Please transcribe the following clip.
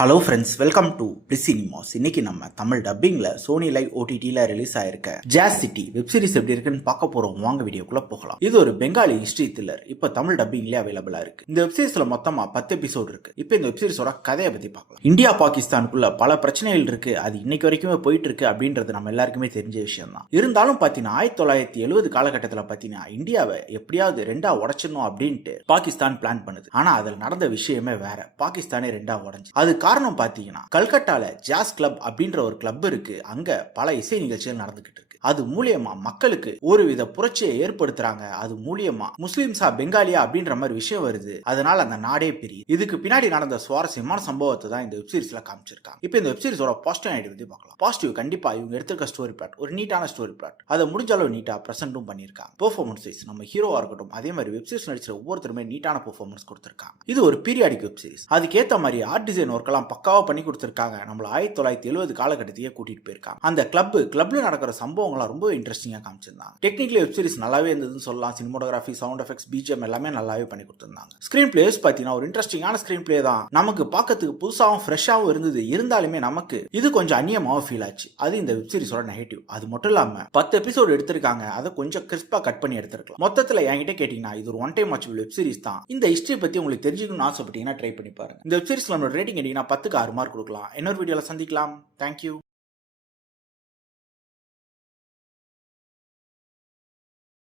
Hello friends, welcome to bliss cinemas. இன்னைக்கு நம்ம Tamil டப்பிங்ல Sony live ஓடிடில release ஆயிருக்க ஜாஸ் சிட்டி வெப் சீரிஸ் எப்படி இருக்குன்னு பார்க்க போறோம். வாங்க வீடியோக்குள்ள போகலாம். இது ஒரு பெங்காலி ஹிஸ்டரி த்ரில்லர். இப்ப தமிழ் டப்பிங்ல அவைலபிளா இருக்கு. இந்த வெப் சீரிஸ்ல மொத்தமா 10 எபிசோட் இருக்கு. இப்போ இந்த வெப் சீரிஸோட கதையை பத்தி பார்க்கலாம். இந்தியா பாகிஸ்தானுக்குள்ள பல பிரச்சனைகள் இருக்கு. அது இன்னைக்கு வரைக்குமே போயிட்டு இருக்கு அப்படின்றது நம்ம எல்லாருக்குமே தெரிஞ்ச விஷயம் தான். இருந்தாலும் பாத்தீங்கன்னா 1970 காலகட்டத்தில் பாத்தீங்கன்னா இந்தியாவை எப்படியாவது ரெண்டா உடைச்சிடணும் அப்படின்ட்டு பாகிஸ்தான் பிளான் பண்ணுது. ஆனா அதுல நடந்த விஷயமே வேற. பாகிஸ்தானே ரெண்டா உடைஞ்சு அது காரணம் பாத்தீங்கன்னா கல்கட்டால ஜாஸ் கிளப் அப்படின்ற ஒரு கிளப் இருக்கு. அங்க பல இசை நிகழ்ச்சிகள் நடந்துகிட்டு இருக்கு. அது மூலியமா மக்களுக்கு ஒரு வித புரட்சியை ஏற்படுத்துறாங்க. அது மூலியமா முஸ்லிம்ஸா பெங்காலியா அப்படின்ற மாதிரி விஷயம் வருது. அதனால அந்த நாடே பிரியுது. இதுக்கு பின்னாடி நடந்த சுவாரஸ்யமான சம்பவத்தை தான் இந்த வெப் சீரிஸ்ல காமிச்சிருக்காங்க. இப்போ இந்த வெப் சீரிஸோட பாசிட்டிவ் ஐடி பத்தி பார்க்கலாம். பாசிட்டிவ் கண்டிப்பா இவங்க எடுத்திருக்க ஸ்டோரி பிளாட் ஒரு நீட்டான ஸ்டோரி பிளாட். அதை முடிஞ்ச அளவு நீட்டா பிரசன்ட்டும் பண்ணிருக்காங்க. பெர்ஃபார்மன்ஸ் வைஸ் நம்ம ஹீரோவா இருக்கட்டும், அதே மாதிரி வெப் சீரிஸ் நடிச்ச ஒவ்வொருத்தருமே நீட்டான பெர்ஃபார்மன்ஸ் கொடுத்திருக்காங்க. இது ஒரு பீரியாடிக் வெப் சீரிஸ். அதுக்கேற்ற மாதிரி ஆர்ட் டிசைன் ஒர்க் எல்லாம் பக்காவா பண்ணி கொடுத்திருக்காங்க. நம்மள 1970 காலகட்டத்தையே கூட்டிட்டு போயிருக்காங்க. அந்த கிளப்ல நடக்கிற சம்பவங்கள்லாம் ரொம்ப இன்ட்ரெஸ்டிங்கா காமிச்சிருந்தாங்க. டெக்னிக்கலி வெப் சீரிஸ் நல்லாவே இருந்ததுன்னு சொல்லலாம். சினிமோட்டோகிராஃபி, சவுண்ட் எஃபெக்ட்ஸ், பிஜிஎம் எல்லாமே நல்லாவே பண்ணி கொடுத்திருந்தாங்க. ஸ்கிரீன் பிளேஸ் பாத்தீங்கன்னா ஒரு இன்ட்ரெஸ்டிங்கான ஸ்கிரீன் பிளே தான். நமக்கு பார்க்கறதுக்கு புதுசாகவும் ஃப்ரெஷ்ஷாகவும் இருந்தது. இருந்தாலுமே நமக்கு இது கொஞ்சம் அந்நியமாகவும் ஃபீல் ஆச்சு. அது இந்த வெப் சீரிஸோட நெகட்டிவ். அது மட்டும் இல்லாம 10 எபிசோட் எடுத்திருக்காங்க. அதை கொஞ்சம் கிறிஸ்பா கட் பண்ணி எடுத்திருக்கலாம். மொத்தத்தில் என்கிட்ட கேட்டீங்கன்னா இது ஒரு one time watchable web series தான். இந்த ஹிஸ்டரி பத்தி உங்களுக்கு தெரிஞ்சுக்கணும்னு ஆசைப்பட்டீங்கன்னா ட்ரை பண்ணி பாருங்க. இந்த வெப் சீரிஸ்ல நம்ம ரேட்டிங் கேட்டீங்கன்னா 10க்கு 6 மார்க் கொடுக்கலாம். இன்னொரு வீடியோல சந்திக்கலாம். தேங்க்யூ.